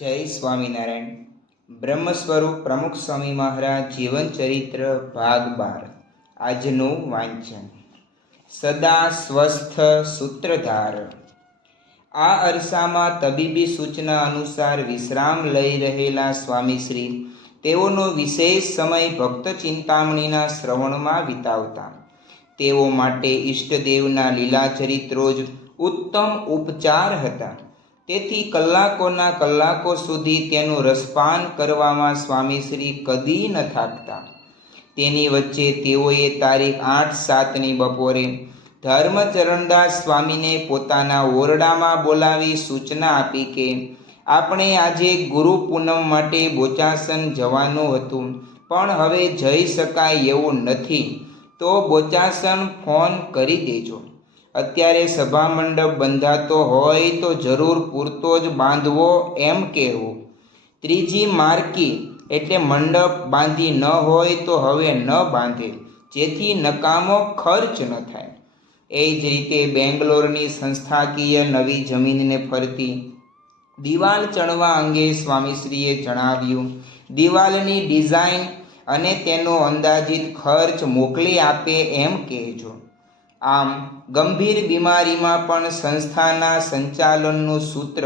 જય સ્વામિનારાયણ. બ્રહ્મ સ્વરૂપ પ્રમુખ સ્વામી મહારાજ જીવન ચરિત્ર ભાગ 12. આજનું વાંચન. સદા સ્વસ્થ સૂત્રધાર. આ અરસામાં તબીબી સૂચના અનુસાર વિશ્રામ લઈ રહેલા સ્વામીશ્રી તેઓનો વિશેષ સમય ભક્ત ચિંતામણીના શ્રવણમાં વિતાવતા. તેઓ માટે ઈષ્ટદેવના લીલા ચરિત્રો જ ઉત્તમ ઉપચાર હતા. તેથી કલાકોના કલાકો સુધી તેનું રસપાન કરવામાં સ્વામીશ્રી કદી ન થાકતા. તેની વચ્ચે તેઓએ તારીખ 8/7ની બપોરે ધર્મચરણદાસ સ્વામીને પોતાના ઓરડામાં બોલાવી સૂચના આપી કે આપણે આજે ગુરુ પૂનમ માટે બોચાસણ જવાનું હતું, પણ હવે જઈ શકાય એવું નથી, તો બોચાસણ ફોન કરી દેજો. અત્યારે સભા મંડપ બંધાતો હોય તો જરૂર પૂરતો જ બાંધવો એમ કહેવું. ત્રીજી માર્કી એટલે મંડપ બાંધી ન હોય તો હવે ન બાંધે, જેથી નકામો ખર્ચ ન થાય. એ જ રીતે બેંગ્લોરની સંસ્થાકીય નવી જમીનને ફરતી દિવાલ ચણવા અંગે સ્વામીશ્રીએ જણાવ્યું. દિવાલની ડિઝાઇન અને તેનો અંદાજિત ખર્ચ મોકલી આપે એમ કહેજો. આમ ગંભીર બીમારીમાં પણ સંસ્થાના સંચાલનનું સૂત્ર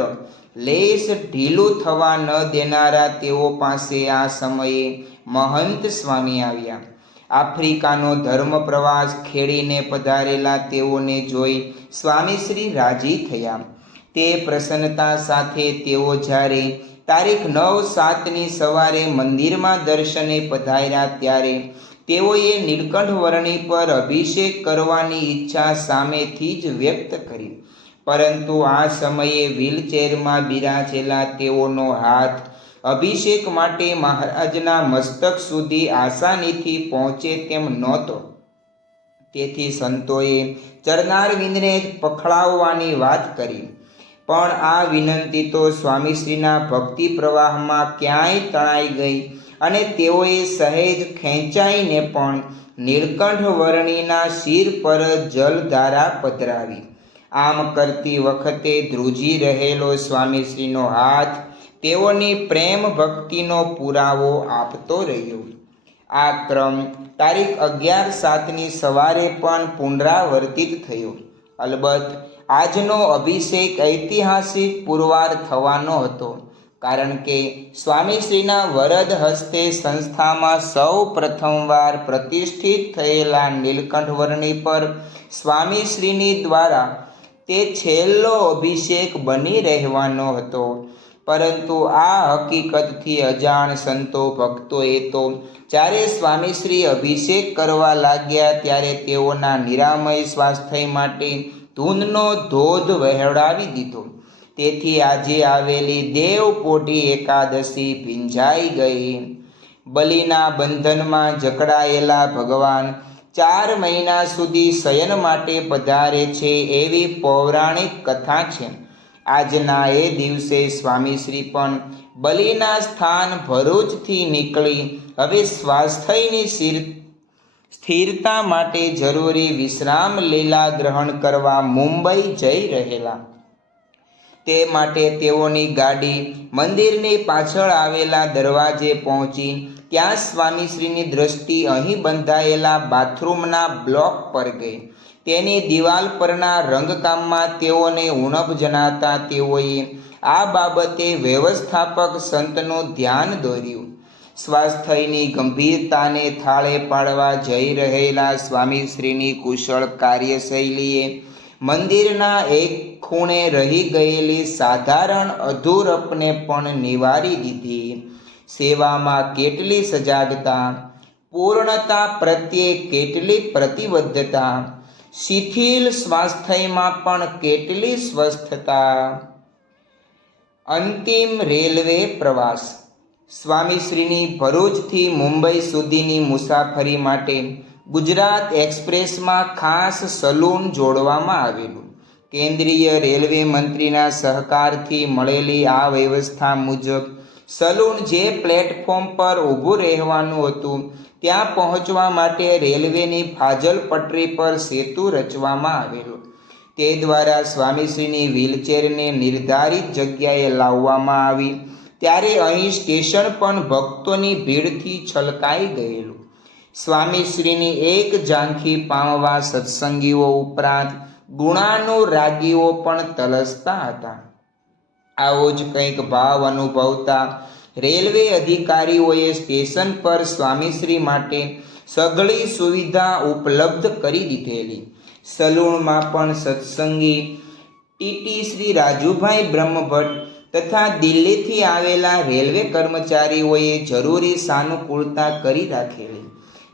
લેશ ઢીલું થવા ન દેનારા તેઓ પાસે આ સમયે મહંત સ્વામી આવ્યા. આફ્રિકાનો ધર્મ પ્રવાસ ખેડીને પધારેલા તેઓને જોઈ સ્વામીશ્રી રાજી થયા. તે પ્રસન્નતા સાથે તેઓ જ્યારે તારીખ 9/7ની સવારે મંદિરમાં દર્શને પધાર્યા ત્યારે તેઓએ નીલકંઠ વર્ણી પર અભિષેક કરવાની ઈચ્છા સામેથી જ વ્યક્ત કરી. પરંતુ આ સમયે વ્હીલચેરમાં બિરાજેલા તેઓનો હાથ અભિષેક માટે મહારાજના મસ્તક સુધી આસાનીથી પહોંચે તેમ નહોતો. તેથી સંતોએ ચરણારવિંદને જ પખડાવવાની વાત કરી. પણ આ વિનંતી તો સ્વામીશ્રીના ભક્તિ પ્રવાહમાં ક્યાંય તણાઈ ગઈ અને તેઓએ સહેજ ખેંચાઈને પણ નીલકંઠ વર્ણીના શિર પર જલધારા પધરાવી. આમ કરતી વખતે ધ્રુજી રહેલો સ્વામીશ્રીનો હાથ તેઓની પ્રેમ ભક્તિનો પુરાવો આપતો રહ્યો. આ ક્રમ તારીખ 11/7ની સવારે પણ પુનરાવર્તિત થયો. અલબત્ત આજનો અભિષેક ઐતિહાસિક પુરવાર થવાનો હતો, કારણ કે સ્વામીશ્રીના વરદ હસ્તે સંસ્થામાં સૌ પ્રથમવાર પ્રતિષ્ઠિત થયેલા નીલકંઠ વર્ણી પર સ્વામીશ્રીની દ્વારા તે છેલ્લો અભિષેક બની રહેવાનો હતો. પરંતુ આ હકીકતથી અજાણ સંતો ભક્તોએ તો જ્યારે સ્વામીશ્રી અભિષેક કરવા લાગ્યા ત્યારે તેઓના નિરામય સ્વાસ્થ્ય માટે ધૂનનો ધોધ વહેવડાવી દીધો. તેથી આજે આવેલી દેવપોઢી એકાદશી ભીંજાઈ ગઈ. બલિના બંધનમાં જકડાયેલા ભગવાન 4 મહિના સુધી શયન માટે પધારે છે એવી પૌરાણિક કથા છે. આજના એ દિવસે સ્વામીશ્રી પણ બલિના સ્થાન ભરૂચથી નીકળી હવે સ્વાસ્થ્યની સ્થિરતા માટે જરૂરી વિશ્રામ લીલા ગ્રહણ કરવા મુંબઈ જઈ રહેલા. તે માટે તેઓની ગાડી મંદિરની પાછળ આવેલા દરવાજે પહોંચી ત્યાં સ્વામીશ્રીની દ્રષ્ટિ અહીં બંધાયેલા બાથરૂમના બ્લોક પર ગઈ. તેની દિવાલ પરના રંગકામમાં તેઓને ઉણપ જણાતા તેઓએ આ બાબતે વ્યવસ્થાપક સંતનું ધ્યાન દોર્યું. સ્વાસ્થ્યની ગંભીરતાને થાળે પાડવા જઈ રહેલા સ્વામીશ્રીની કુશળ કાર્યશૈલીએ મંદિરના એક ખૂણે રહી ગયેલી સાધારણ અધૂરપને પણ નિવારી દીધી. સેવામાં કેટલી સજાગતા, પૂર્ણતા પ્રત્યે કેટલી પ્રતિબદ્ધતા, શિથિલ સ્વાસ્થ્યમાં પણ કેટલી સ્વસ્થતા. અંતિમ રેલવે પ્રવાસ. સ્વામીશ્રીની ભરૂચથી મુંબઈ સુધીની મુસાફરી માટે ગુજરાત એક્સપ્રેસમાં ખાસ સલૂન જોડવામાં આવેલું. કેન્દ્રીય રેલવે મંત્રીના સહકારથી મળેલી આ વ્યવસ્થા મુજબ સલૂન જે પ્લેટફોર્મ પર ઊભું રહેવાનું હતું ત્યાં પહોંચવા માટે રેલવેની ફાજલ પટરી પર સેતુ રચવામાં આવેલો. તે દ્વારા સ્વામીશ્રીની વ્હીલચેરને નિર્ધારિત જગ્યાએ લાવવામાં આવી ત્યારે અહીં સ્ટેશન પણ ભક્તોની ભીડથી છલકાઈ ગયેલું. સ્વામીશ્રીની એક ઝાંખી પામવા સત્સંગીઓ ઉપરાંત ગુણાનુરાગીઓ પણ તલસતા હતા. આવો જ કંઈક ભાવ અનુભવતા રેલવે અધિકારીઓએ સ્ટેશન પર સ્વામીશ્રી માટે સઘળી સુવિધા ઉપલબ્ધ કરી દીધેલી. સલૂણમાં પણ સત્સંગી ટીટી શ્રી રાજુભાઈ બ્રહ્મભટ્ટ તથા દિલ્હીથી આવેલા રેલવે કર્મચારીઓએ જરૂરી સાનુકૂળતા કરી રાખેલી.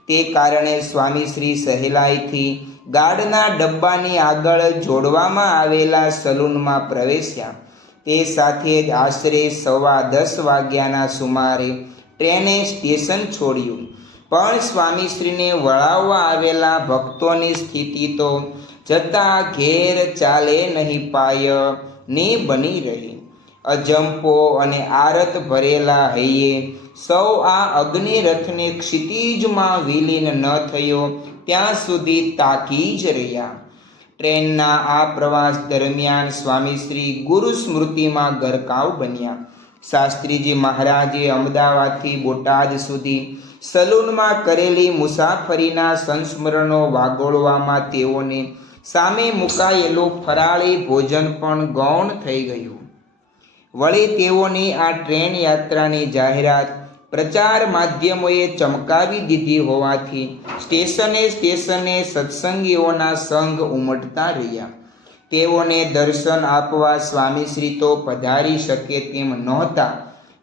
તે કારણે સ્વામીશ્રી સહેલાઈથી ગાર્ડના ડબ્બાની આગળ જોડવામાં આવેલા સલૂનમાં પ્રવેશ્યા. તે સાથે જ આશરે 10:15 વાગ્યાના સુમારે ટ્રેને સ્ટેશન છોડ્યું. પણ સ્વામીશ્રીને વળાવવા આવેલા ભક્તોની સ્થિતિ તો જતા ઘેર ચાલે નહીં પાય ની બની રહી. અજંપો અને આરત ભરેલા હૈયે સૌ આ અગ્નિરથને ક્ષિતિજમાં વિલીન ન થયો ત્યાં સુધી તાકી જ રહ્યા. ટ્રેનના આ પ્રવાસ દરમિયાન સ્વામીશ્રી ગુરુ સ્મૃતિમાં ગરકાવ બન્યા. શાસ્ત્રીજી મહારાજે અમદાવાદથી બોટાદ સુધી સલૂનમાં કરેલી મુસાફરીના સંસ્મરણો વાગોળવામાં તેઓને સામે મુકાયેલું ફરાળી ભોજન પણ ગૌણ થઈ ગયું. વળી તેઓની આ ટ્રેન યાત્રાની જાહેરાત પ્રચાર માધ્યમોએ ચમકાવી દીધી હોવાથી સ્ટેશને સ્ટેશને સત્સંગીઓના સંઘ ઉમટતા રહ્યા. તેઓને દર્શન આપવા સ્વામીશ્રી તો પધારી શકે તેમ નહોતા,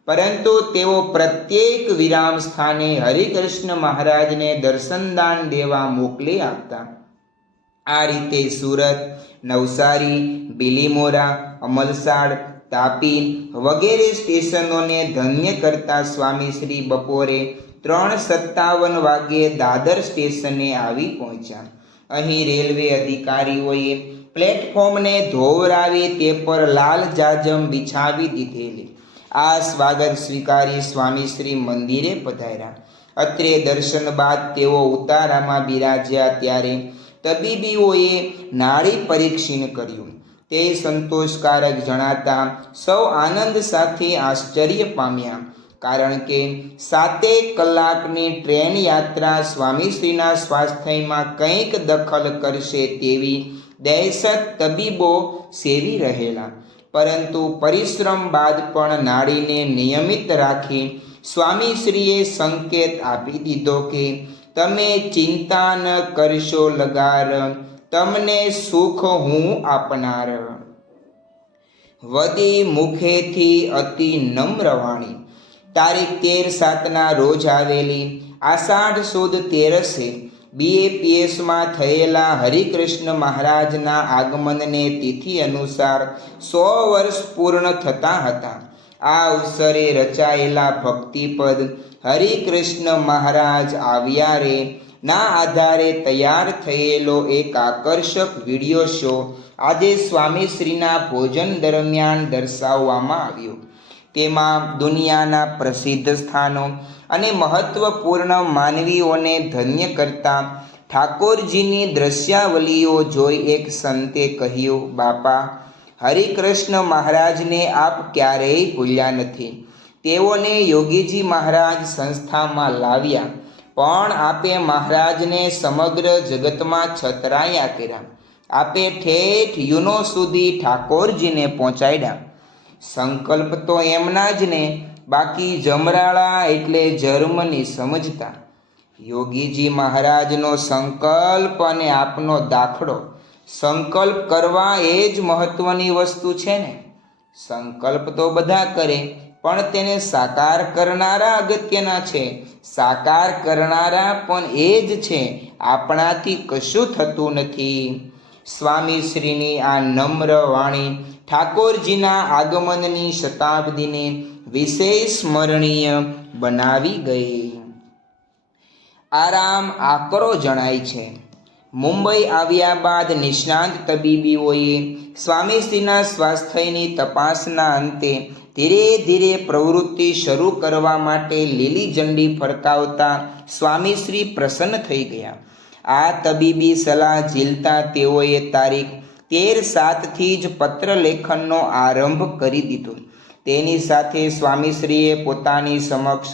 પરંતુ તેઓ પ્રત્યેક વિરામ સ્થાને હરિકૃષ્ણ મહારાજને દર્શનદાન દેવા મોકલી આપતા. આ રીતે સુરત, નવસારી, બિલીમોરા, અમલસાડ, તાપી વગેરે સ્ટેશનોને ધન્ય કરતા સ્વામીશ્રી બપોરે 3:57 વાગ્યે દાદર સ્ટેશને આવી પહોંચ્યા. અહીં રેલવે અધિકારીઓએ પ્લેટફોર્મને ધોવરાવી તે પર લાલ જાજમ બિછાવી દીધેલી. આ સ્વાગત સ્વીકારી સ્વામીશ્રી મંદિરે પધાર્યા. અત્રે દર્શન બાદ તેઓ ઉતારામાં બિરાજ્યા ત્યારે તબીબીઓએ નાડી પરીક્ષણ કર્યું. તે સંતોષકારક જણાતા સૌ આનંદ સાથે આશ્ચર્ય પામ્યા. કારણ કે 7 કલાકની ટ્રેન યાત્રા સ્વામીશ્રીના સ્વાસ્થ્યમાં કંઈક દખલ કરશે તેવી દહેશત તબીબો સેવી રહેલા. પરંતુ પરિશ્રમ બાદ પણ નાડીને નિયમિત રાખી સ્વામીશ્રીએ સંકેત આપી દીધો કે તમે ચિંતા ન કરશો લગાર, તમને સુખ હું આપનાર. વદી મુખેથી અતિ નમ્ર વાણી. તારીખ 13/7ના રોજ આવેલી આષાઢ સુદ 13 BAPSમાં થયેલા હરિકૃષ્ણ મહારાજના આગમનને તિથિ અનુસાર 100 વર્ષ પૂર્ણ થતા હતા. આ અવસરે રચાયેલા ભક્તિપદ હરિકૃષ્ણ મહારાજ આવ્યા રે ના આધારે તૈયાર થયેલો એક આકર્ષક વિડીયો શો આજે સ્વામીશ્રીના ભોજન દરમિયાન દર્શાવવામાં આવ્યો. તેમાં દુનિયાના પ્રસિદ્ધ સ્થાનો અને મહત્વપૂર્ણ માનવીઓને ધન્ય કરતા ઠાકોરજીની દ્રશ્યાવલીઓ જોઈ એક સંતે કહ્યું, બાપા, હરિકૃષ્ણ મહારાજને આપ ક્યારેય ભૂલ્યા નથી. તેઓને યોગીજી મહારાજ સંસ્થામાં લાવ્યા, પણ આપે મહારાજને સમગ્ર જગતમાં છતરાયા કર્યા. આપે ઠેઠ યુનો સુધી ઠાકોરજીને પહોંચાડ્યા. સંકલ્પ તો એમના જ ને, બાકી જમરાળા એટલે જર્મની સમજતા. યોગીજી મહારાજનો સંકલ્પ અને આપનો દાખલો. સંકલ્પ કરવા એ જ મહત્વની વસ્તુ છે ને. સંકલ્પ તો બધા કરે, પણ તેને સાકાર કરનારા અગત્યના છે. સાકાર કરનારા પણ એ જ છે. આપણાથી કશું થતું નથી. સ્વામીશ્રીની આ નમ્ર વાણી ઠાકોરજીના આગમનની શતાબ્દીને વિશેષ સ્મરણીય બનાવી ગઈ. આરામ આકરો જણાય છે. મુંબઈ આવ્યા બાદ નિષ્ણાંત તબીબીઓએ સ્વામીશ્રીના સ્વાસ્થ્યની તપાસના અંતે ધીરે ધીરે પ્રવૃત્તિ શરૂ કરવા માટે લીલી ઝંડી ફરકાવતા સ્વામીશ્રી પ્રસન્ન થઈ ગયા. આ તબીબી સલાહ ઝીલતા તેઓએ તારીખ 13/7થી જ પત્ર લેખનનો આરંભ કરી દીધો. તેની સાથે સ્વામીશ્રીએ પોતાની સમક્ષ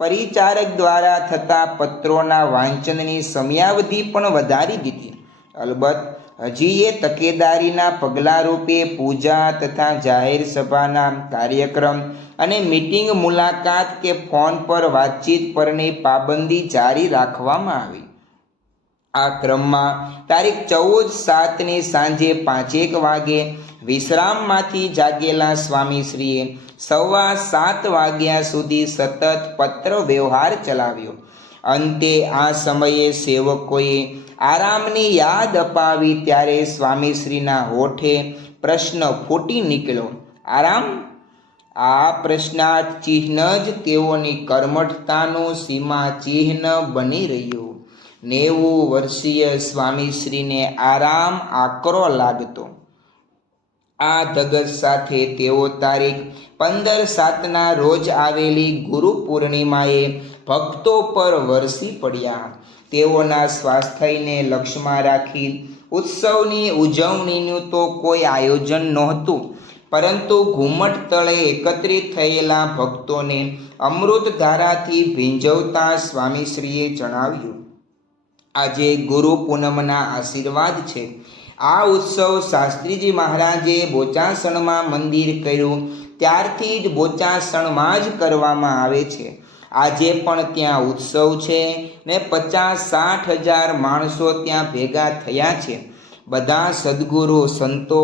પરિચારક દ્વારા થતા પત્રોના વાંચનની સમયાવધિ પણ વધારી દીધી. અલબત્ત હજી એ તકેદારીના પગલાં રૂપે પૂજા તથા જાહેર સભાના કાર્યક્રમ અને મીટિંગ, મુલાકાત કે ફોન પર વાતચીત પરની પાબંદી જારી રાખવામાં આવી. આ ક્રમમાં તારીખ 14/7ની સાંજે 5:01 વાગે વિશ્રામમાંથી જાગેલા સ્વામીશ્રીએ 7:15 વાગ્યા સુધી સતત પત્ર વ્યવહાર ચલાવ્યો. અંતે આ સમયે સેવકોએ આરામની યાદ અપાવી ત્યારે સ્વામીશ્રીના હોઠે પ્રશ્ન ફૂટી નીકળ્યો, આરામ? આ પ્રશ્નાર્થ ચિહ્ન જ તેઓની કર્મઠતાનું સીમા ચિહ્ન બની રહ્યું. 90 વર્ષીય સ્વામીશ્રીને આરામ આકરો લાગતો. આ ધગશ સાથે તેઓ તારીખ 15/7ના રોજ આવેલી ગુરુ પૂર્ણિમાએ ભક્તો પર વરસી પડ્યા. તેઓના સ્વાસ્થ્યને લક્ષ્યમાં રાખી ઉત્સવની ઉજવણીનું તો કોઈ આયોજન નહોતું, પરંતુ ઘુમ્મટ તળે એકત્રિત થયેલા ભક્તોને અમૃતધારાથી ભીંજવતા સ્વામીશ્રીએ જણાવ્યું, આજે ગુરુ પૂનમના આશીર્વાદ છે. આ ઉત્સવ શાસ્ત્રીજી મહારાજે બોચાસણમાં મંદિર કર્યું ત્યારથી જ બોચાસણમાં જ કરવામાં આવે છે. આજે પણ ત્યાં ઉત્સવ છે ને 50-60 હજાર માણસો ત્યાં ભેગા થયા છે. બધા સદ્ગુરુ સંતો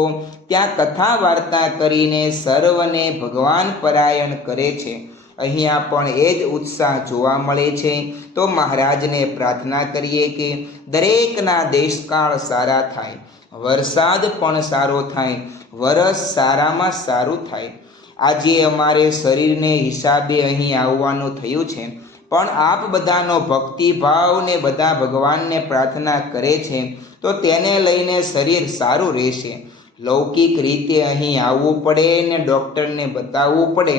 ત્યાં કથા વાર્તા કરીને સર્વને ભગવાન પરાયણ કરે છે. અહીંયા પણ એ જ ઉત્સાહ જોવા મળે છે. તો મહારાજને પ્રાર્થના કરીએ કે દરેકના દેશકાળ સારા થાય, વરસાદ પણ સારો થાય, વરસ સારામાં સારું થાય. આજે અમારે શરીરને હિસાબે અહીં આવવાનું થયું છે, પણ આપ બધાનો ભક્તિભાવ ને બધા ભગવાનને પ્રાર્થના કરે છે તો તેને લઈને શરીર સારું રહેશે. લૌકિક રીતે અહીં આવવું પડે ને ડૉક્ટરને બતાવવું પડે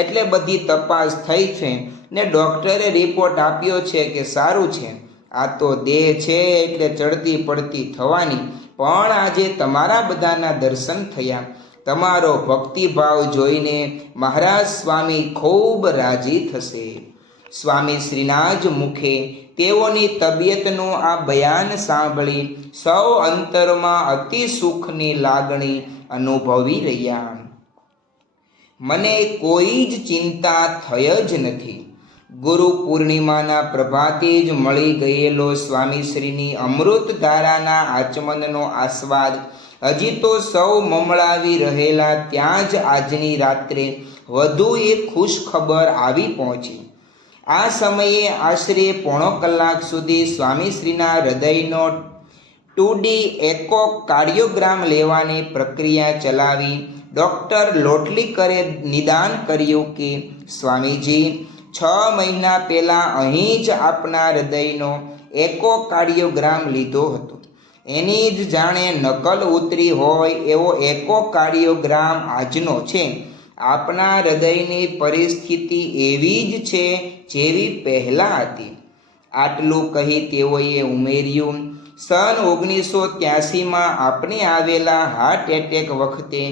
એટલે બધી તપાસ થઈ છે ને ડૉક્ટરે રિપોર્ટ આપ્યો છે કે સારું છે. આ તો દેહ છે એટલે ચડતી પડતી થવાની. પણ આજે તમારા બધાના દર્શન થયા. તમારો ભક્તિભાવ જોઈને મહારાજ સ્વામી ખૂબ રાજી થશે. સ્વામીશ્રીના જ મુખે તેઓની તબિયતનું આ બયાન સાંભળી સૌ અંતરમાં અતિ સુખની લાગણી અનુભવી રહ્યા. મને કોઈ જ ચિંતા થઈ જ નથી. ગુરુ પૂર્ણિમાના પ્રભાતે જ મળી ગયેલો સ્વામીશ્રીની અમૃત ધારાના આચમનનો આસ્વાદ હજી તો સૌ મમળાવી રહેલા ત્યાં જ આજની રાત્રે વધુ એક ખુશ ખબર આવી પહોંચી. આ સમયે આશરે પોણો કલાક સુધી સ્વામીશ્રીના હૃદયનો 2D એકો કાર્ડિયોગ્રામ લેવાની પ્રક્રિયા ચલાવી ડૉક્ટર લોટલીકરે નિદાન કર્યું કે સ્વામીજી, 6 મહિના પહેલાં અહીં જ આપના હૃદયનો એકો કાર્ડિયોગ્રામ લીધો હતો. એની જ જાણે નકલ ઉતરી હોય એવો એકો કાર્ડિયોગ્રામ આજનો છે. આપના હૃદયની પરિસ્થિતિ એવી જ છે જેવી પહેલાં હતી. આટલું કહી તેઓએ ઉમેર્યું, સન 1983માં આપને આવેલા હાર્ટ એટેક વખતે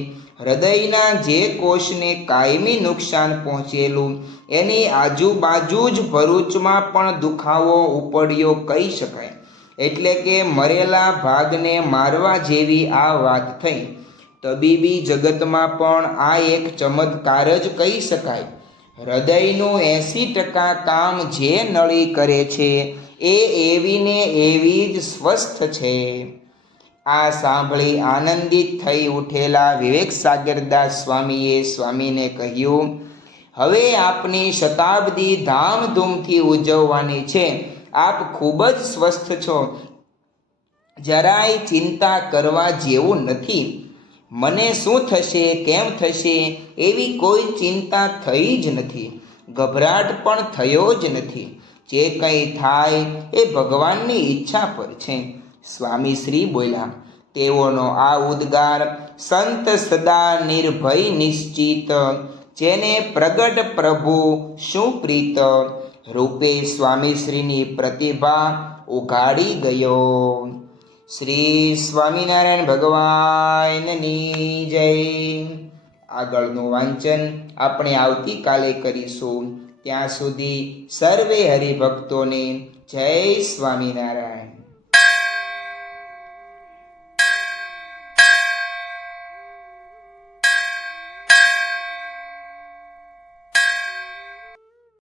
હૃદયના જે કોષને કાયમી નુકસાન પહોંચેલું એની આજુબાજુ જ ભરૂચમાં પણ દુખાવો ઉપડ્યો કહી શકાય. એટલે કે મરેલા ભાગને મારવા જેવી આ વાત થઈ. તબીબી જગતમાં પણ આ એક ચમત્કાર જ કહી શકાય. હૃદયનું 80% કામ જે નળી કરે છે એ એવીને એવી જ સ્વસ્થ છે. આ સાંભળી આનંદિત થઈ ઉઠેલા વિવેક સાગરદાસ સ્વામીએ સ્વામીને કહ્યું, હવે આપની શતાબ્દી ધામધૂમથી ઉજવવાની છે. આપ ખૂબ જ સ્વસ્થ છો, જરાય ચિંતા કરવા જેવું નથી. મને શું થશે કેમ થશે એવી કોઈ ચિંતા થઈ જ નથી, ગભરાટ પણ થયો જ નથી. જે કંઈ થાય એ ભગવાનની ઈચ્છા પર છે. સ્વામીશ્રી બોલ્યા. તેઓનો આ ઉદ્ગાર સંત સદા નિર્ભય નિશ્ચિત, જેને પ્રગટ પ્રભુ શું પ્રીત રૂપે સ્વામીશ્રીની પ્રતિભા ઉઘાડી ગયો. શ્રી સ્વામિનારાયણ ભગવાનની જય. આગળનું વાંચન આપણે આવતીકાલે કરીશું. ત્યાં સુધી સર્વે હરિભક્તોને જય સ્વામિનારાયણ.